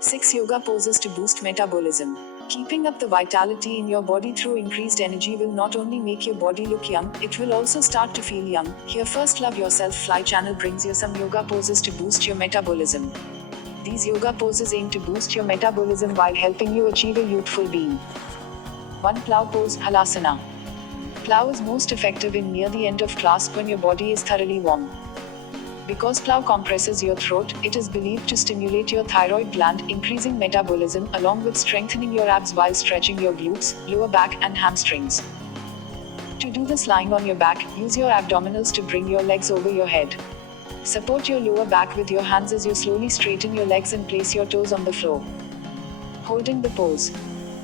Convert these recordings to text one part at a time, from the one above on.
6 yoga poses to boost metabolism. Keeping up the vitality in your body through increased energy will not only make your body look young, it will also start to feel young. Here, First Love Yourself Fly channel brings you some yoga poses to boost your metabolism. These yoga poses aim to boost your metabolism while helping you achieve a youthful being. 1. Plow pose, Halasana. Plow is most effective in near the end of class when your body is thoroughly warm. Because plow compresses your throat, it is believed to stimulate your thyroid gland, increasing metabolism, along with strengthening your abs while stretching your glutes, lower back, and hamstrings. To do this lying on your back, use your abdominals to bring your legs over your head. Support your lower back with your hands as you slowly straighten your legs and place your toes on the floor. Holding the pose.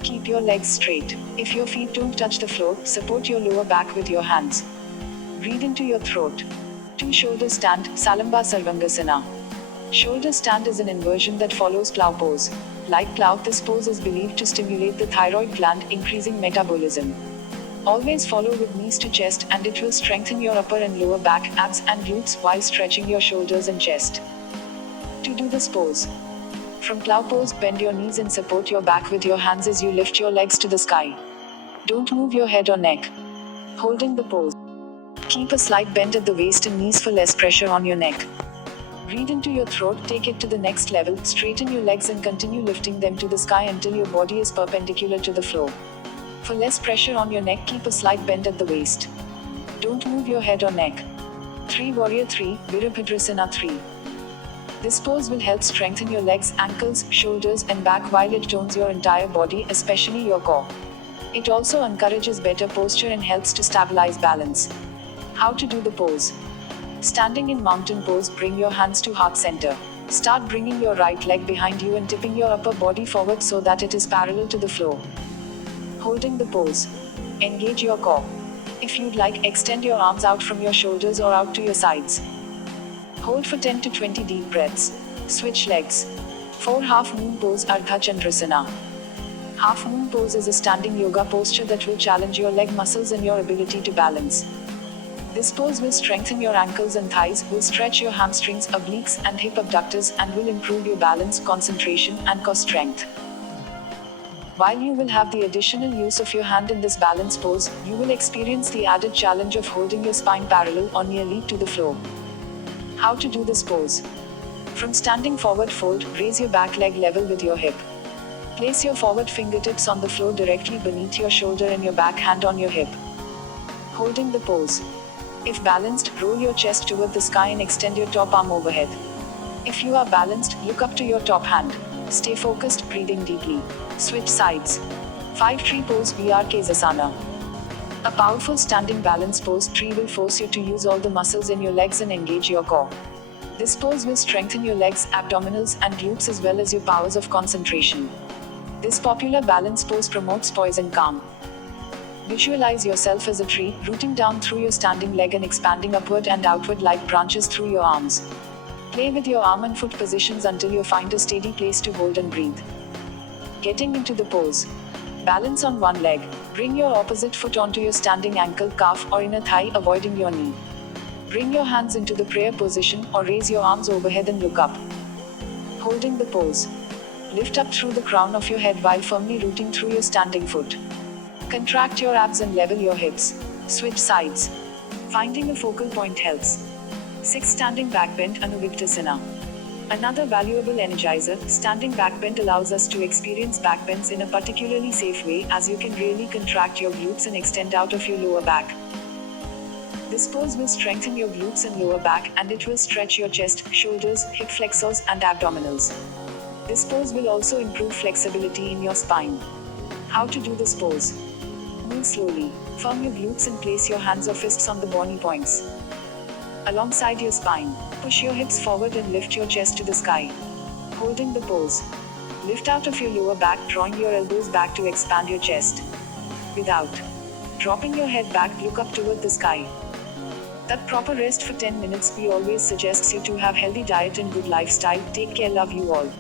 Keep your legs straight. If your feet don't touch the floor, support your lower back with your hands. Breathe into your throat. 2. Shoulder stand, Salamba Sarvangasana. Shoulder stand is an inversion that follows plow pose. Like plow, this pose is believed to stimulate the thyroid gland, increasing metabolism. Always follow with knees to chest, and it will strengthen your upper and lower back, abs, and glutes while stretching your shoulders and chest. To do this pose. From plow pose, bend your knees and support your back with your hands as you lift your legs to the sky. Don't move your head or neck. Holding the pose. Keep a slight bend at the waist and knees for less pressure on your neck. Breathe into your throat, take it to the next level, straighten your legs and continue lifting them to the sky until your body is perpendicular to the floor. For less pressure on your neck, keep a slight bend at the waist. Don't move your head or neck. 3. Warrior 3, Virabhadrasana 3. This pose will help strengthen your legs, ankles, shoulders, and back while it tones your entire body, especially your core. It also encourages better posture and helps to stabilize balance. How to do the pose. Standing in mountain pose, bring your hands to heart center. Start bringing your right leg behind you and tipping your upper body forward so that it is parallel to the floor. Holding the pose. Engage your core. If you'd like, extend your arms out from your shoulders or out to your sides. Hold for 10 to 20 deep breaths. Switch legs. 4. Half moon pose, Ardha Chandrasana. Half moon pose is a standing yoga posture that will challenge your leg muscles and your ability to balance. This pose will strengthen your ankles and thighs, will stretch your hamstrings, obliques, and hip abductors, and will improve your balance, concentration, and core strength. While you will have the additional use of your hand in this balance pose, you will experience the added challenge of holding your spine parallel or nearly to the floor. How to do this pose. From standing forward fold, raise your back leg level with your hip. Place your forward fingertips on the floor directly beneath your shoulder and your back hand on your hip. Holding the pose. If balanced, roll your chest toward the sky and extend your top arm overhead. If you are balanced, look up to your top hand. Stay focused, breathing deeply. Switch sides. 5. Tree pose, Virabhadrasana. A powerful standing balance pose. Tree will force you to use all the muscles in your legs and engage your core. This pose will strengthen your legs, abdominals, and glutes as well as your powers of concentration. This popular balance pose promotes poise and calm. Visualize yourself as a tree, rooting down through your standing leg and expanding upward and outward like branches through your arms. Play with your arm and foot positions until you find a steady place to hold and breathe. Getting into the pose. Balance on one leg. Bring your opposite foot onto your standing ankle, calf, or inner thigh, avoiding your knee. Bring your hands into the prayer position or raise your arms overhead and look up. Holding the pose. Lift up through the crown of your head while firmly rooting through your standing foot. Contract your abs and level your hips. Switch sides. Finding a focal point helps. 6. Standing back bend, Anuviktasana. Another valuable energizer, standing back bend allows us to experience back bends in a particularly safe way, as you can really contract your glutes and extend out of your lower back. This pose will strengthen your glutes and lower back, and it will stretch your chest, shoulders, hip flexors, and abdominals. This pose will also improve flexibility in your spine. How to do this pose. Move slowly. Firm your glutes and place your hands or fists on the bony points. Alongside your spine, push your hips forward and lift your chest to the sky. Holding the pose. Lift out of your lower back, drawing your elbows back to expand your chest. Without dropping your head back, look up toward the sky. That proper rest for 10 minutes. We always suggests you to have healthy diet and good lifestyle. Take care. Love you all.